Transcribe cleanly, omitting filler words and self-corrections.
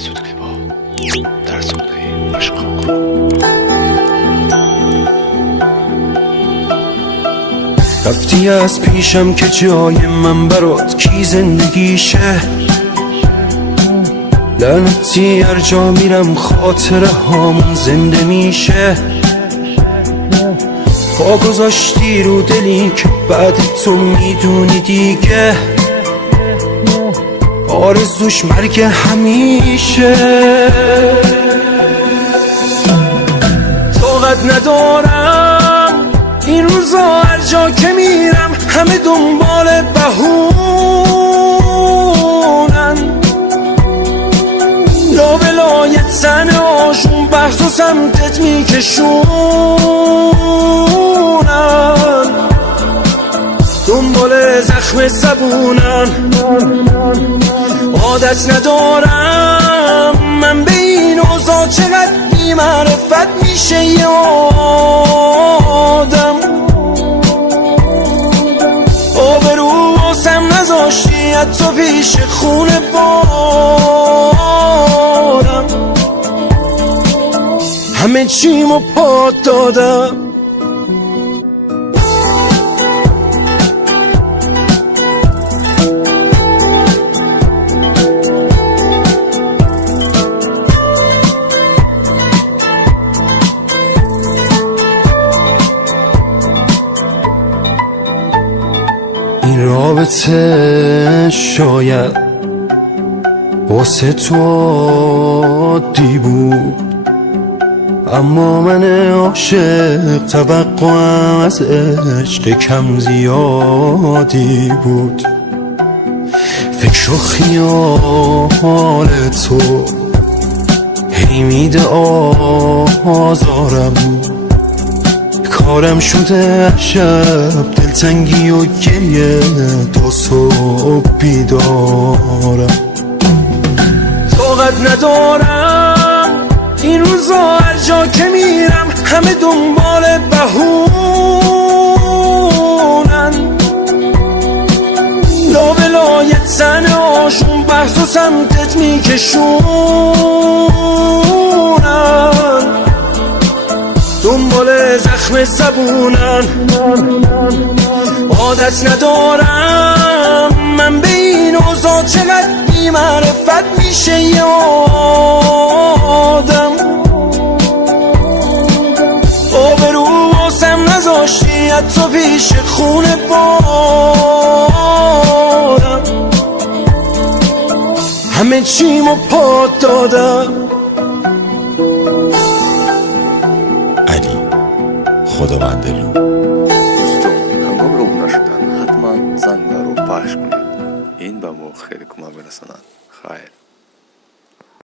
سودقی با در سودقی عشقا رفتی از پیشم که جای من برات کی زندگیشه، لعنتی هر جا میرم خاطره هامون زنده میشه. پا گذاشتی رو دلی که بعد تو میدونی دیگه آرزوش مرگ همیشه. طاقت ندارم این روزا هر جا که میرم همه دنبال بهونن، لا ولایت زن آشون بحث و سمتت میکشونن، دنبال زخم زبونن. عادت ندارم من به این اوضاع چقدر بی معرفت میشه یه آدم. آبرو واسم نذاشتی حتی پیش خونه بارم، همه چیمو پات دادم. این رابطه شاید واسه تو عادی بود، اما من عاشق توقعم از عشق کم زیادی بود. فکر و خیال تو هی میده آزارم، کارم شده شب دلتنگی و گریه تا صبح بیدارم. طاقت ندارم این روزا هر جا که میرم همه دنبال بهونن، لا ولایت زن آشون بحث و سمتت میکشونن، دنبال زخم زبونن. عادت ندارم من به این اوضاع چقدر بی معرفت میشه یه آدم. آبرو واسم نذاشتی حتی پیش خونه بارم، همه چیمو پات دادم. خداوندلو دوستان هنگام روبنا شدن حتما زنگ رو پخش کنید، این به ما خیلی کمک می‌رساند. خیر.